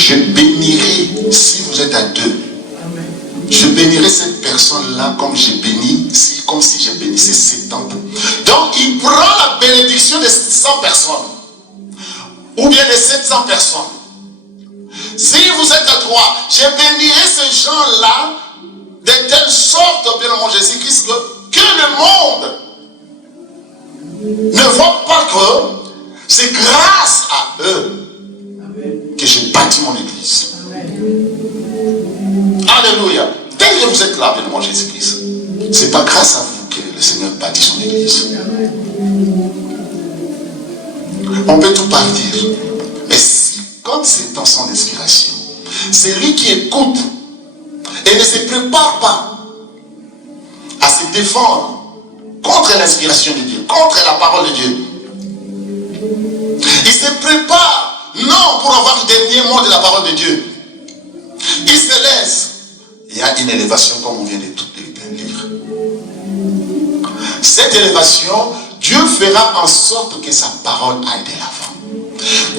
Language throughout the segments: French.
je bénirai, si vous êtes à deux, je bénirai cette personne-là comme j'ai béni, comme si je bénissais 70. Donc il prend la bénédiction de 100 personnes, ou bien de 700 personnes. Si vous êtes à 3, je bénirai ces gens-là de telle sorte, bien mon Jésus-Christ, que le monde ne voit pas que c'est grâce à eux que j'ai bâti mon église. Alléluia. Dès que vous êtes là, bien mon Jésus-Christ, ce n'est pas grâce à vous que le Seigneur bâtit son église. On peut tout partir. Mais si, comme c'est dans son inspiration, c'est lui qui écoute et ne se prépare pas à se défendre contre l'inspiration de Dieu, contre la parole de Dieu. Il se prépare, non pour avoir le dernier mot de la parole de Dieu. Il se laisse. Il y a une élévation comme on vient de tout lire. Cette élévation, Dieu fera en sorte que sa parole aille de l'avant.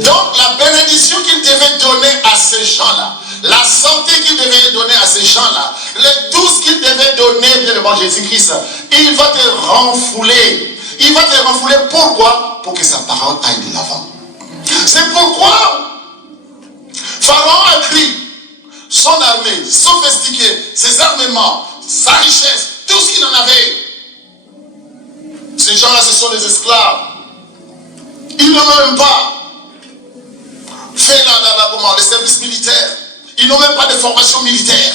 Donc la bénédiction qu'il devait donner à ces gens-là, la santé qu'il devait donner à ces gens-là, tout ce qu'il devait donner de l'évangile Jésus-Christ, il va te renfouler. Il va te renfouler pourquoi? Pour que sa parole aille de l'avant. C'est pourquoi Pharaon a pris son armée sophistiquée, ses armements, sa richesse, tout ce qu'il en avait. Ces gens-là, ce sont des esclaves. Ils n'ont même pas fait le service militaire. Ils n'ont même pas de formation militaire.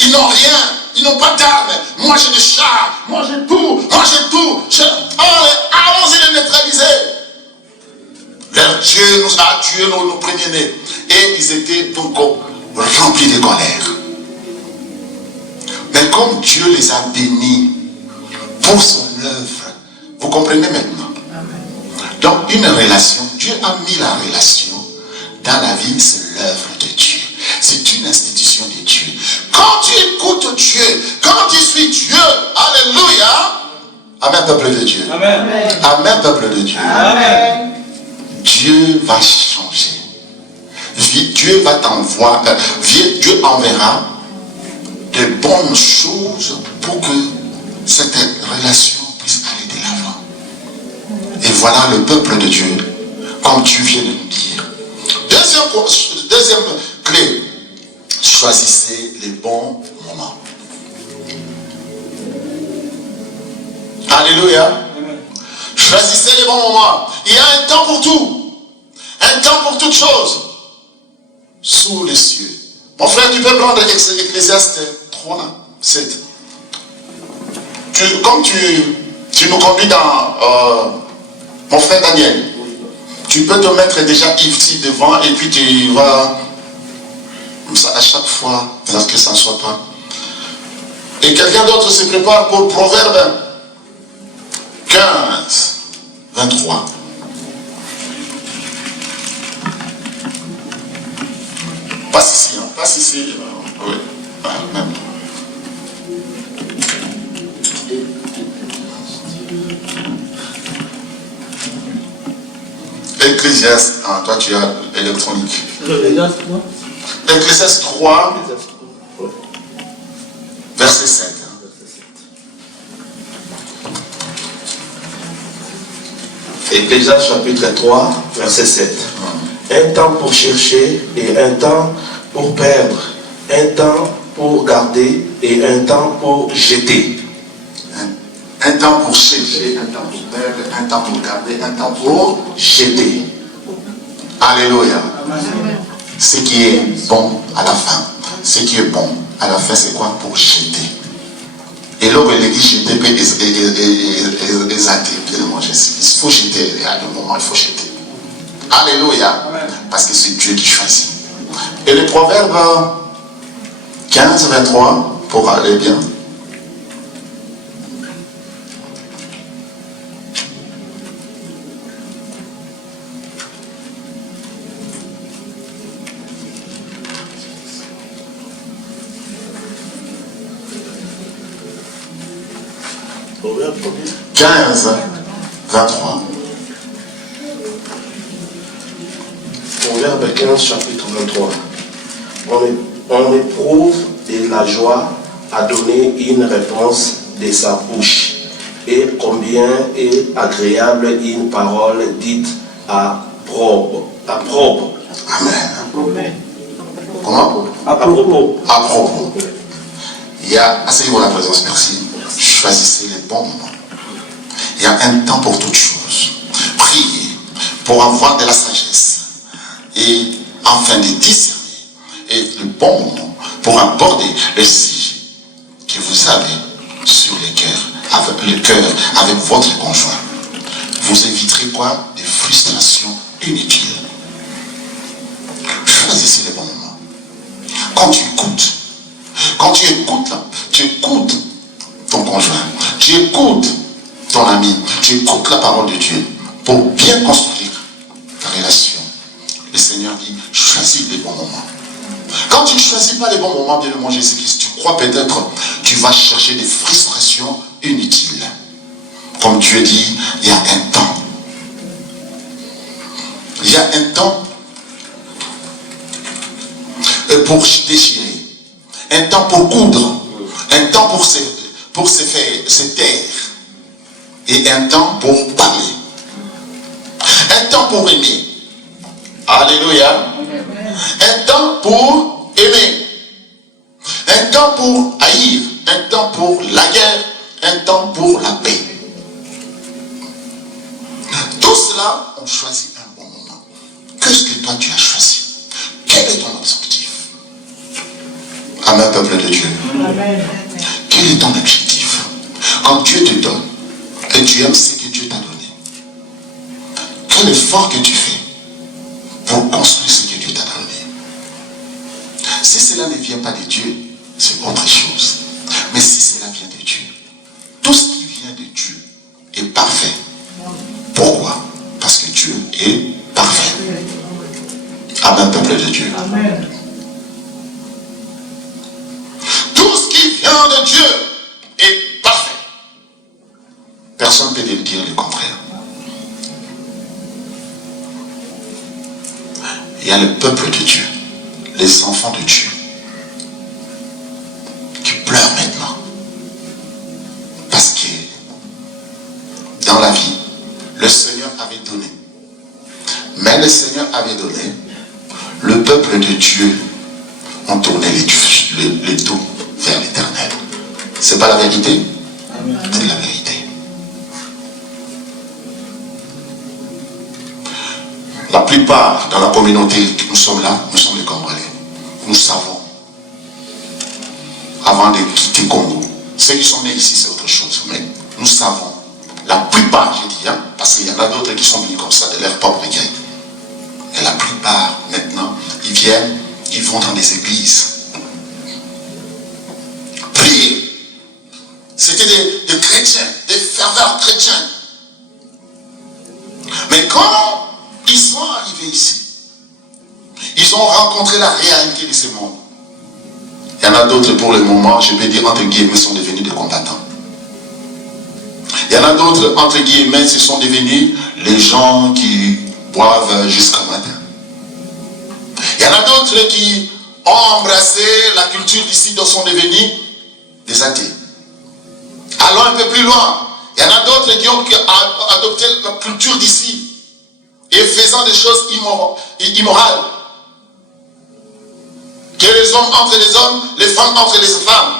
Ils n'ont rien. Ils n'ont pas d'armes. Moi j'ai des chars. Moi j'ai tout. Moi j'ai tout. Allons-y les neutraliser. Leur Dieu nous a tués nos premiers-nés. Et ils étaient donc remplis de colère. Mais comme Dieu les a bénis pour son œuvre, vous comprenez maintenant? Donc une relation, Dieu a mis la relation dans la vie, c'est l'œuvre de Dieu. C'est une institution de Dieu. Quand tu écoutes Dieu, quand tu suis Dieu, alléluia, amen peuple de Dieu. Amen, amen peuple de Dieu. Amen. Dieu va changer. Dieu va t'envoyer, Dieu enverra de bonnes choses pour que cette relation puisse aller de l'avant. Et voilà le peuple de Dieu, comme tu viens de nous dire. Deuxième clé, choisissez les bons moments. Alléluia. Choisissez les bons moments. Il y a un temps pour tout. Un temps pour toutes choses. Sous les cieux. Mon frère, tu peux prendre Ecclésiaste 3, 7. Comme tu nous conduis dans mon frère Daniel, tu peux te mettre déjà ici devant et puis tu vas comme ça à chaque fois, parce que ça ne soit pas. Et quelqu'un d'autre se prépare pour Proverbe 15, 23. Passe ici, hein, passe ici. Oui, même. Ecclésiaste, toi tu as électronique. Ecclésiaste 3, verset 7. Ecclésiaste chapitre 3, verset 7. Un temps pour chercher et un temps pour perdre, un temps pour garder et un temps pour jeter. Un temps pour chercher, un temps pour perdre, un temps pour garder, un temps pour jeter. Alléluia. Ce qui est bon à la fin. Ce qui est bon à la fin, c'est quoi? Pour jeter. Et là, il dit jeter peut exalter. Il faut jeter. À un moment, il faut jeter. Alléluia. Parce que c'est Dieu qui choisit. Et le proverbe 15, 23, pour aller bien. Proverbe 15, 23. Proverbe 15, chapitre 23. on éprouve de la joie à donner une réponse de sa bouche. Et combien est agréable une parole dite à propos. Amen. Comment? À propos. À propos. Il y a, asseyez-vous à la présence, merci. Choisissez les bons moments. Il y a un temps pour toutes choses. Priez pour avoir de la sagesse et enfin de discerner et le bon moment pour aborder les sujets que vous avez sur le cœur avec votre conjoint. Vous éviterez quoi? Des frustrations inutiles. Choisissez les bons moments. Quand tu écoutes là, tu écoutes ton conjoint, tu écoutes ton ami, tu écoutes la parole de Dieu pour bien construire ta relation. Le Seigneur dit, choisis les bons moments. Quand tu ne choisis pas les bons moments, bien le Jésus-Christ, tu crois peut-être tu vas chercher des frustrations inutiles. Comme Dieu dit, il y a un temps. Il y a un temps pour déchirer, un temps pour coudre, un temps pour se taire, et un temps pour parler, un temps pour aimer. Alléluia. Un temps pour aimer, un temps pour haïr, un temps pour la guerre, un temps pour la paix. Tout cela, on choisit un bon moment. Qu'est-ce que toi tu as choisi? Quel est ton objectif? Amen, peuple de Dieu. Amen. Quel est ton objectif? Quand Dieu te donne, et tu aimes ce que Dieu t'a donné, quel effort que tu fais pour construire ce que Dieu t'a donné? Si cela ne vient pas de Dieu, c'est autre chose. Mais si cela vient de Dieu, tout ce qui vient de Dieu est parfait. Pourquoi? Parce que Dieu est parfait. Amen, peuple de Dieu. Amen. Tout ce qui vient de Dieu est parfait. Personne ne peut te dire le contraire. Il y a le peuple de Dieu, les enfants de Dieu, qui pleurent maintenant. Parce que dans la vie, le Seigneur avait donné. Mais le Seigneur avait donné, le peuple de Dieu ont tourné les dos vers l'Éternel. C'est pas la vérité? C'est la vérité. La plupart dans la communauté, nous sommes là, nous sommes les Congolais. Nous savons, avant de quitter Congo, ceux qui sont nés ici, c'est autre chose. Mais nous savons, la plupart, j'ai dit, parce qu'il y en a d'autres qui sont venus comme ça, de leur propre gré. Et la plupart, maintenant, ils viennent, ils vont dans des églises. Prier. C'était des chrétiens, des fervents chrétiens. Mais quand ils sont arrivés ici, ils ont rencontré la réalité de ce monde. Il y en a d'autres pour le moment, je peux dire entre guillemets, sont devenus des combattants. Il y en a d'autres, entre guillemets, ce sont devenus les gens qui boivent jusqu'au matin. Il y en a d'autres qui ont embrassé la culture d'ici, donc sont devenus des athées. Allons un peu plus loin. Il y en a d'autres qui ont adopté la culture d'ici et faisant des choses immorales. Que les hommes entre les hommes, les femmes entre les femmes.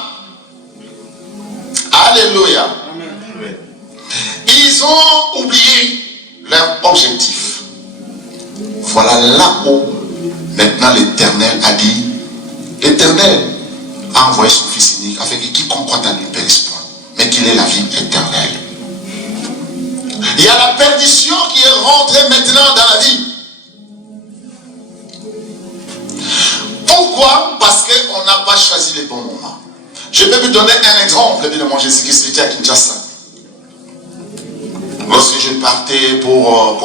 Alléluia. Amen. Ils ont oublié leur objectif. Voilà là où maintenant l'Éternel a dit, l'Éternel a envoyé son Fils unique afin que quiconque croit en lui perde espoir, mais qu'il ait la vie éternelle. Il y a la perdition qui est rentrée maintenant dans la vie. Pourquoi? Parce qu'on n'a pas choisi les bons moments. Je peux vous donner un exemple de mon Jésus-Christ, c'était à Kinshasa. Lorsque je partais pour,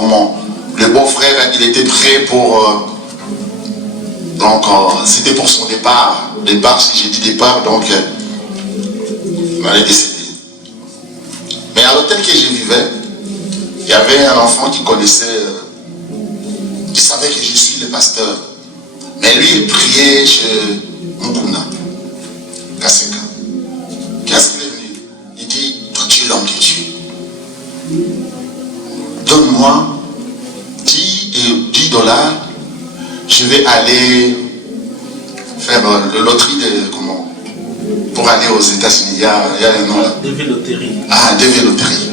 le beau-frère, il était prêt pour, c'était pour son départ. Départ, si j'ai dit départ, donc, il allait décéder. Mais à l'hôtel que je vivais, il y avait un enfant qui connaissait, qui savait que je suis le pasteur. Mais lui, il priait chez Mukuna, Kaseka. Qu'est-ce qu'il est venu? Il dit, toi tu es l'homme de Dieu. Donne-moi 10 dollars, je vais aller faire le loterie de comment? Pour aller aux États-Unis. Il y a un nom là. DV Loterie. Ah, DV Loterie.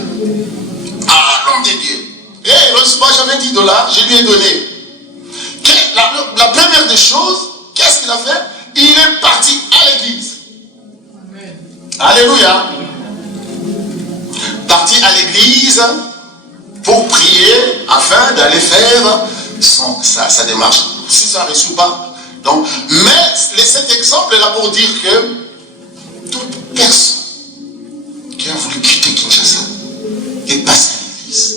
Ah, l'homme de Dieu. Et moi j'avais 10 dollars, je lui ai donné. La première des choses, qu'est-ce qu'il a fait? Il est parti à l'église. Amen. Alléluia. Parti à l'église pour prier afin d'aller faire sa démarche. Si ça ne réussit pas. Donc, mais cet exemple est là pour dire que toute personne qui a voulu quitter Kinshasa est passée à l'église.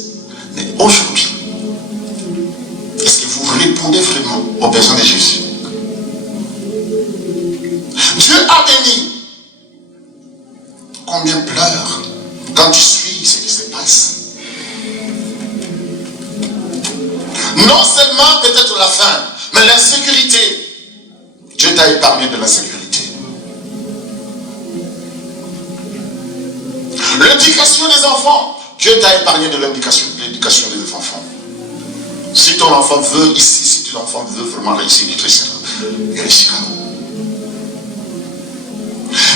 Mais aujourd'hui, est-ce que vous répondez vraiment aux besoins de Jésus? Dieu a béni. Combien pleurent quand tu suis ce qui se passe? Non seulement peut-être la faim, mais l'insécurité. Dieu t'a épargné de l'insécurité. L'éducation des enfants. Dieu t'a épargné de l'éducation des enfants. Si ton enfant veut ici, si ton enfant veut vraiment réussir, il réussira.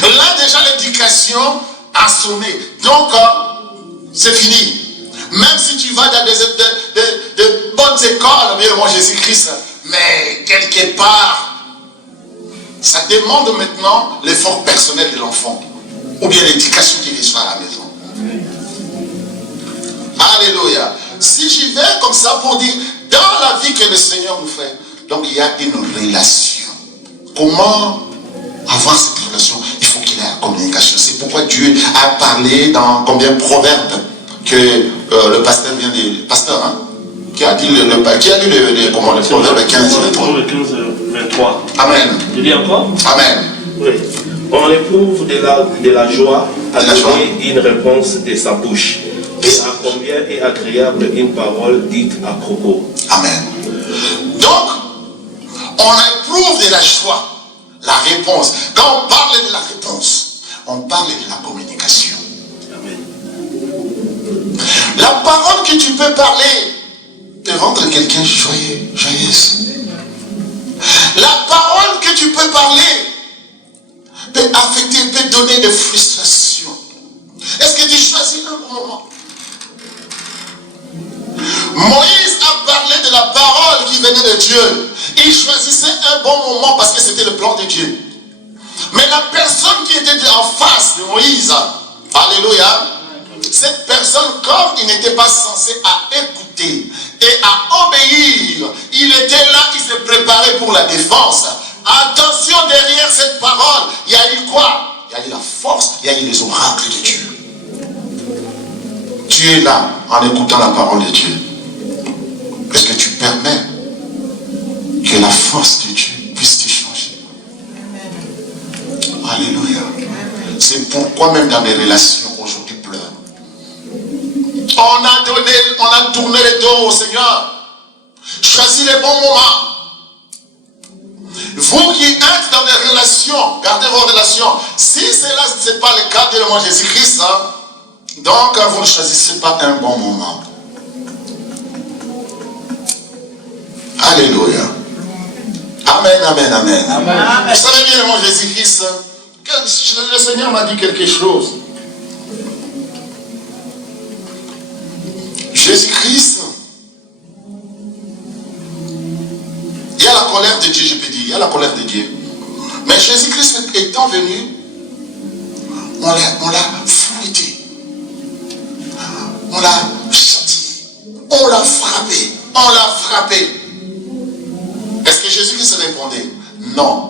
Là déjà l'éducation a sonné. Donc c'est fini. Même si tu vas dans de bonnes écoles, bien moi Jésus-Christ, mais quelque part, ça demande maintenant l'effort personnel de l'enfant. Ou bien l'éducation qu'il reçoit à la maison. Alléluia. Si j'y vais comme ça pour dire, dans la vie que le Seigneur nous fait, donc il y a une relation. Comment avoir cette relation? Il faut qu'il y ait la communication. C'est pourquoi Dieu a parlé dans combien de proverbes que le pasteur vient de... Pasteur, hein? Qui a dit le proverbe 15, 23. Amen. Tu dis encore? Amen. Oui. On éprouve de la joie à donner une réponse de sa bouche. Et à combien est agréable une parole dite à propos. Amen. Donc, on éprouve de la joie, la réponse. Quand on parle de la réponse, on parle de la communication. Amen. La parole que tu peux parler peut rendre quelqu'un joyeuse. La parole que tu peux parler peut affecter, peut donner des frustrations. Est-ce que tu choisis un moment? Moïse a parlé de la parole qui venait de Dieu. Il choisissait un bon moment parce que c'était le plan de Dieu. Mais la personne qui était en face de Moïse, alléluia, cette personne, comme il n'était pas censé à écouter et à obéir, il était là, il se préparait pour la défense. Attention, derrière cette parole, il y a eu quoi? Il y a eu la force, il y a eu les oracles de Dieu. Tu es là en écoutant la parole de Dieu. Est-ce que tu permets que la force de Dieu puisse te changer? Alléluia. C'est pourquoi même dans les relations aujourd'hui pleurent. On a tourné le dos au Seigneur. Choisis les bons moments. Vous qui êtes dans des relations, gardez vos relations. Si cela ce n'est pas le cas de mon Jésus-Christ, hein, donc vous ne choisissez pas un bon moment. Alléluia. Amen, amen, amen. Amen. Vous savez bien, mon Jésus-Christ, le Seigneur m'a dit quelque chose. Jésus-Christ, il y a la colère de Dieu, je peux dire, il y a la colère de Dieu. Mais Jésus-Christ étant venu, on l'a fouetté, on l'a châtié, on l'a frappé, Est-ce que Jésus-Christ répondait? Non.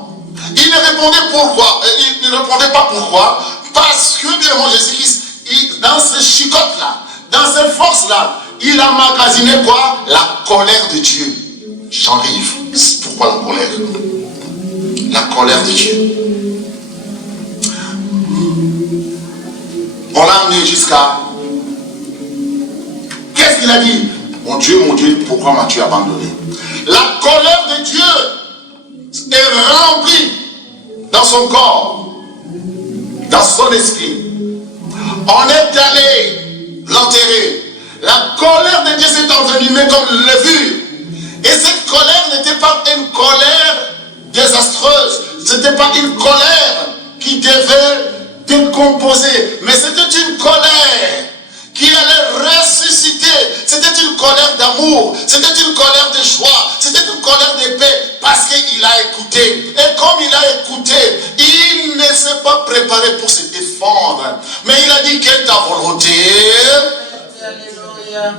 Il ne répondait pourquoi? Il ne répondait pas pourquoi? Parce que, bien mon Jésus-Christ, dans ces chicottes-là, dans ces forces-là, il a magasiné quoi? La colère de Dieu. J'arrive. Pourquoi la colère? La colère de Dieu. On l'a amené jusqu'à... Qu'est-ce qu'il a dit? Mon Dieu, pourquoi m'as-tu abandonné? La colère de Dieu. dans son corps, dans son esprit. On est allé l'enterrer. La colère de Dieu s'est envenimée comme une levure. Et cette colère n'était pas une colère désastreuse. Ce n'était pas une colère qui devait décomposer. Mais c'était une colère qui allait ressusciter. C'était une colère d'amour. C'était une colère de joie. C'était une colère de paix. Parce qu'il a écouté. Et comme il a écouté, il ne s'est pas préparé pour se défendre. Mais il a dit, quelle est ta volonté? Alléluia.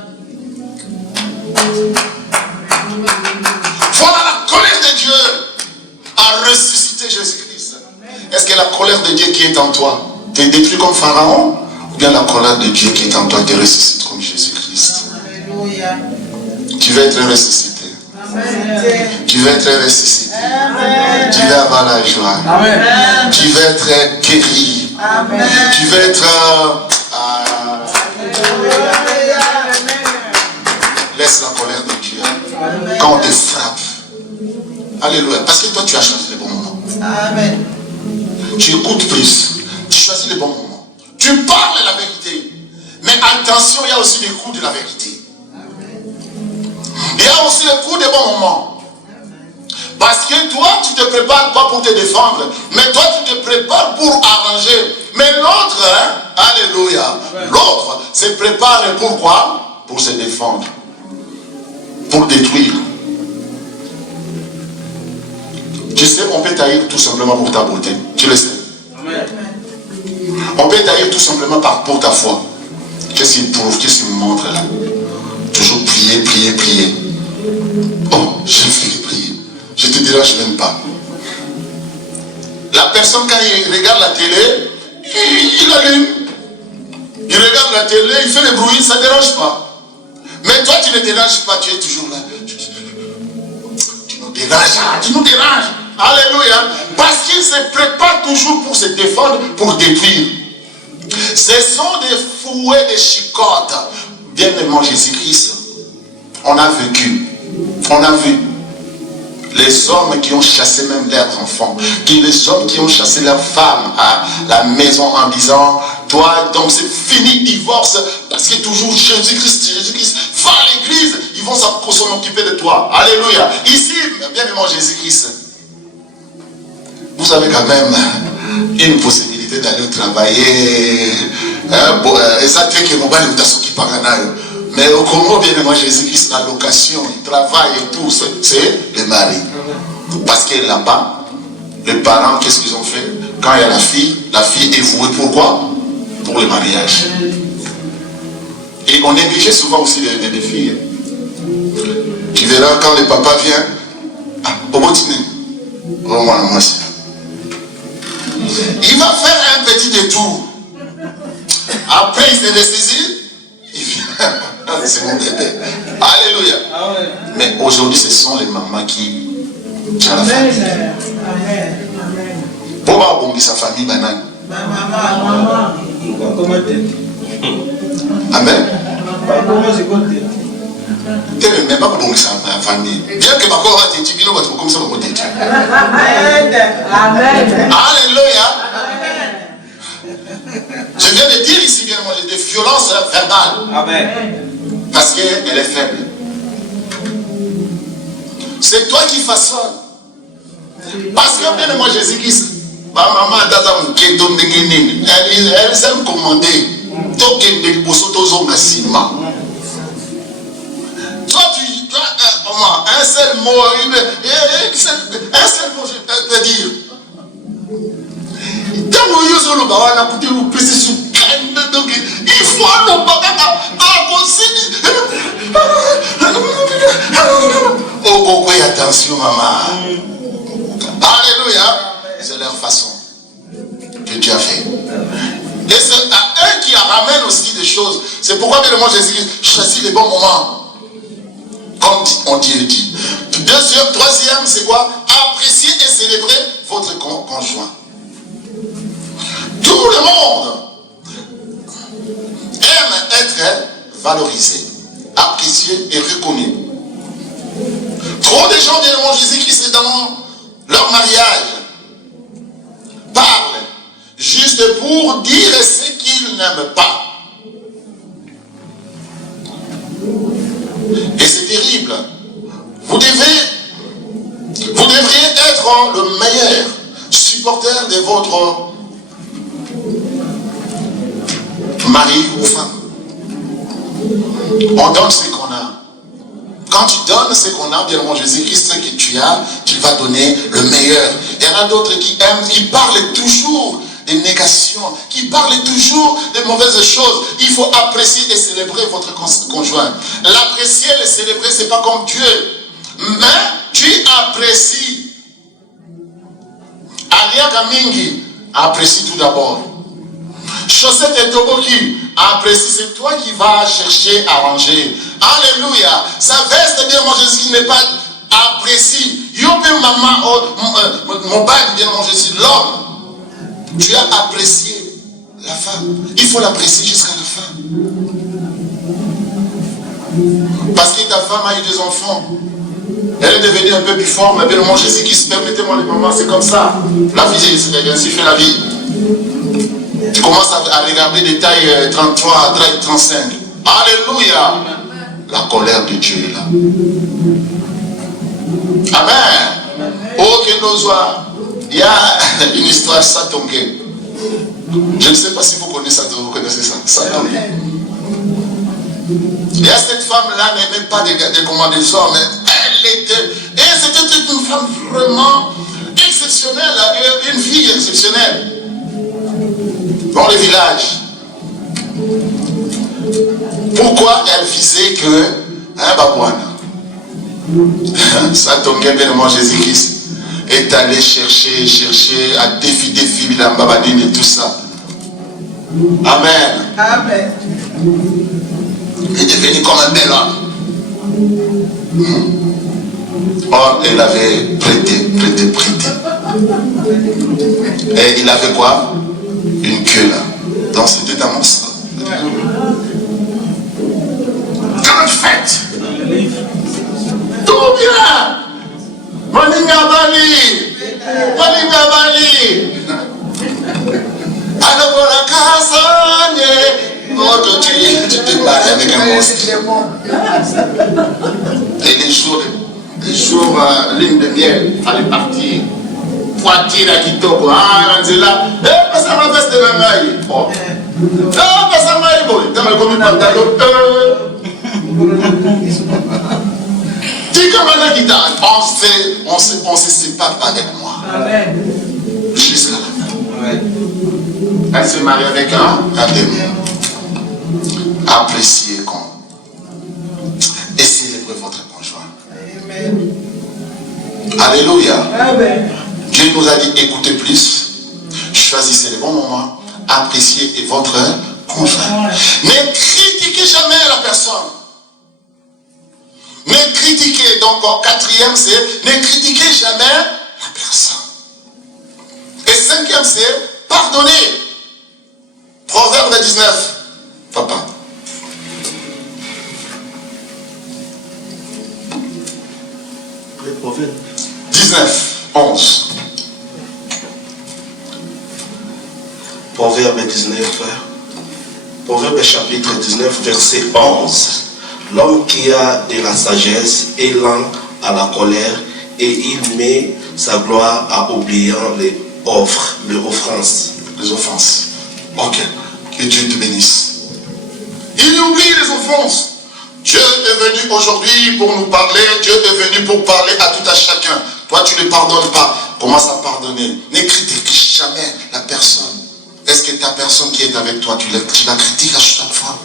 Voilà la colère de Dieu a ressuscité Jésus-Christ. Est-ce que la colère de Dieu qui est en toi te détruit comme Pharaon? Ou bien la colère de Dieu qui est en toi te ressuscite comme Jésus-Christ? Alléluia. Tu vas être ressuscité. Amen. Tu vas être ressuscité. Amen. Tu vas avoir la joie. Amen. Tu vas être guéri. Amen. Tu vas être... Laisse la colère de Dieu. Amen. Quand on te frappe. Alléluia. Parce que toi, tu as choisi les bons moments. Amen. Tu écoutes plus. Tu choisis les bons moments. Tu parles la vérité. Mais attention, il y a aussi les coups de la vérité. Amen. Il y a aussi les coups des bons moments. Parce que toi, tu ne te prépares pas pour te défendre. Mais toi, tu te prépares pour arranger. Mais l'autre, alléluia. L'autre se prépare pourquoi? Pour se défendre. Pour détruire. Tu sais, on peut t'haïr tout simplement pour ta beauté. Tu le sais. Amen. On peut t'haïr tout simplement pour ta foi. Qu'est-ce qu'il prouve? Qu'est-ce qu'il montre là? Toujours prier, prier, prier. Oh, je fais prier. Je te dérange même pas. La personne, quand il regarde la télé, il allume. Il regarde la télé, il fait le bruit, ça ne dérange pas. Mais toi, tu ne déranges pas, tu es toujours là. Tu nous déranges, tu nous déranges. Alléluia. Parce qu'il se prépare toujours pour se défendre, pour détruire. Ce sont des fouets, des chicottes. Bien-aimé Jésus-Christ, on a vécu, on a vu les hommes qui ont chassé même leurs enfants, les hommes qui ont chassé leurs femmes à la maison en disant, toi, donc c'est fini, divorce, parce que toujours Jésus-Christ, va à l'église, ils vont s'en occuper de toi. Alléluia. Ici, bien-aimé Jésus-Christ, vous avez quand même une possibilité d'aller travailler, et ça fait que mon mari vous s'occupe pas. Mais au Congo, bien aimé Jésus-Christ, la location, le travail et tout, c'est le mari. Parce que là-bas, les parents, qu'est-ce qu'ils ont fait? Quand il y a la fille est vouée pourquoi? Pour le mariage. Et on négligeait souvent aussi les filles. Tu verras quand le papa vient, il va faire un petit détour. Après, il se dessaisit. Il vient. C'est mon bébé. Alléluia. Mais aujourd'hui, ce sont les mamans qui tiennent la famille. Pourquoi on dit sa famille banane? Amen. Même pas pour sa famille. Bien que ma corps a été dit, comme ça, on dit. Amen. Alléluia. Je viens de dire ici, bien moi, j'ai des violences verbales. Amen. Parce qu'elle est faible. C'est toi qui façonnes. Parce que bien moi, Jésus-Christ, ma maman, elle s'est commandée. Toi, un seul mot, je peux dire. Il faut attention, maman. Alléluia. C'est leur façon que Dieu a fait. Et c'est à eux qui ramènent aussi des choses. C'est pourquoi bien moi Jésus choisit les bons moments. Comme on dit. Troisième, c'est quoi? Apprécier et célébrer votre conjoint. Tout le monde aime être valorisé, apprécié et reconnu. Trop de gens viennent Jésus-Christ dans leur mariage. juste pour dire ce qu'il n'aime pas. Et c'est terrible. Vous devriez être le meilleur supporter de votre mari ou femme. On donne ce qu'on a. Quand tu donnes ce qu'on a, bien mon Jésus-Christ, ce que tu as, tu vas donner le meilleur. Il y en a d'autres qui aiment, qui parlent toujours des négations, qui parlent toujours des mauvaises choses. Il faut apprécier et célébrer votre conjoint. L'apprécier et le célébrer, ce n'est pas comme Dieu. Mais tu apprécies. Aliaka Mingi, apprécie tout d'abord. Chaussette et Toboki, apprécie, c'est toi qui vas chercher à ranger. Alléluia. Sa veste, bien mon Jésus, n'est pas apprécie. Yopé maman, mon bain, bien mon Jésus, l'homme. Tu as apprécié la femme. Il faut l'apprécier jusqu'à la fin. Parce que ta femme a eu des enfants. Elle est devenue un peu plus forte, mais bien mon Jésus qui se permettez-moi les mamans, c'est comme ça. La vie, c'est ainsi fait la vie. Tu commences à regarder des tailles 33, 35. Alléluia. La colère de Dieu est là. Amen. Oh, que nous soient. Il y a une histoire Satongue. Je ne sais pas si vous connaissez ça. Vous connaissez ça, Satongue. Il y a cette femme-là, n'aimait pas des commandes des hommes. Elle était. Et c'était une femme vraiment exceptionnelle. Une fille exceptionnelle. Dans le village. Pourquoi elle visait que un babouana? Satongue, bien mon Jésus-Christ, est allé chercher à défier Bilambabadine et tout ça. Amen. Amen. Il est devenu comme un bel homme. Or, elle avait prêté. Et il avait quoi? Une queue là. Donc c'était un monstre. Grande fête. Tout bien. Moninga Bali. Alors la casagne. Oh, tu te maries avec un monstre. Et les jours lune de miel, il fallait partir. Poitiers à Kitoko. Ah, on là. Eh, passe à ma veste de la maille. Oh. Ah, passe à ma maille. Bon, t'as mal comme une pantalon. Dis comme un guitare. On se sépare avec moi. Amen. Jusqu'à la fin. Elle se marie avec un démon. Appréciez et célébrez votre conjoint. Amen. Alléluia. Amen. Dieu nous a dit écoutez plus, choisissez les bons moments, appréciez votre conjoint. Ne critiquez jamais la personne. Ne critiquez, donc quatrième c'est ne critiquez jamais la personne. Et cinquième c'est pardonner. Proverbe 19. Papa. Le prophète 19, 11. Proverbe 19, Proverbe chapitre 19, verset 11. L'homme qui a de la sagesse est lent à la colère et il met sa gloire à oubliant les offenses. Les offenses. Ok. Que Dieu te bénisse. Il oublie les offenses. Dieu est venu aujourd'hui pour nous parler. Dieu est venu pour parler à tout à chacun. Toi, tu ne pardonnes pas. Commence à pardonner. Ne critique jamais la personne. Est-ce que ta personne qui est avec toi, tu la critiques à chaque fois?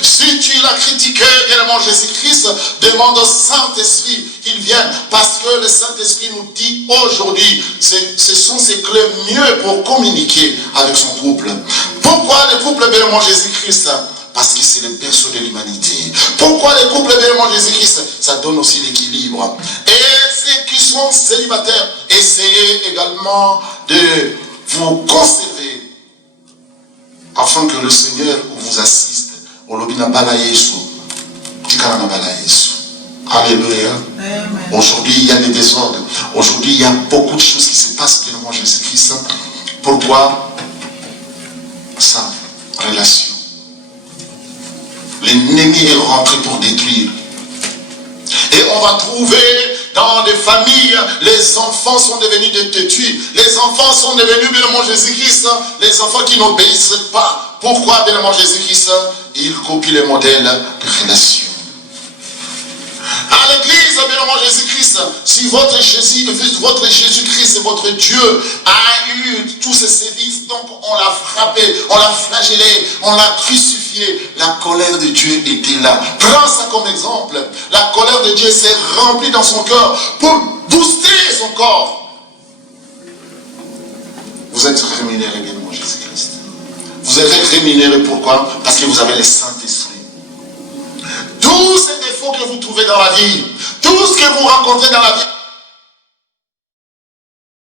Si tu l'as critiqué, bien mon Jésus-Christ, demande au Saint-Esprit qu'il vienne. Parce que le Saint-Esprit nous dit aujourd'hui, ce sont ces clés mieux pour communiquer avec son couple. Pourquoi le couple, bien mon Jésus-Christ? Parce que c'est le berceau de l'humanité. Pourquoi les couples, bien mon Jésus-Christ? Ça donne aussi l'équilibre. Et ceux qui sont célibataires, essayez également de vous conserver afin que le Seigneur vous assiste. Alléluia. Aujourd'hui, il y a des désordres. Aujourd'hui, il y a beaucoup de choses qui se passent, bien mon Jésus-Christ. Pourquoi? sa relation. L'ennemi est rentré pour détruire. Et on va trouver dans des familles, les enfants sont devenus des têtus. Les enfants sont devenus, bien aimé Jésus-Christ, les enfants qui n'obéissent pas. Pourquoi, bien aimé Jésus-Christ? Ils copient les modèles de relation. À l'église, bien aimé Jésus-Christ, si votre Jésus-Christ, votre Dieu, a eu tous ces sévices, donc on l'a frappé, on l'a flagellé, on l'a crucifié, la colère de Dieu était là. Prends ça comme exemple. La colère de Dieu s'est remplie dans son cœur pour booster son corps. Vous êtes rémunéré, bien aimé Jésus-Christ. Vous êtes rémunéré pourquoi? Parce que vous avez le Saint-Esprit. Tous ces défauts que vous trouvez dans la vie, tout ce que vous rencontrez dans la vie,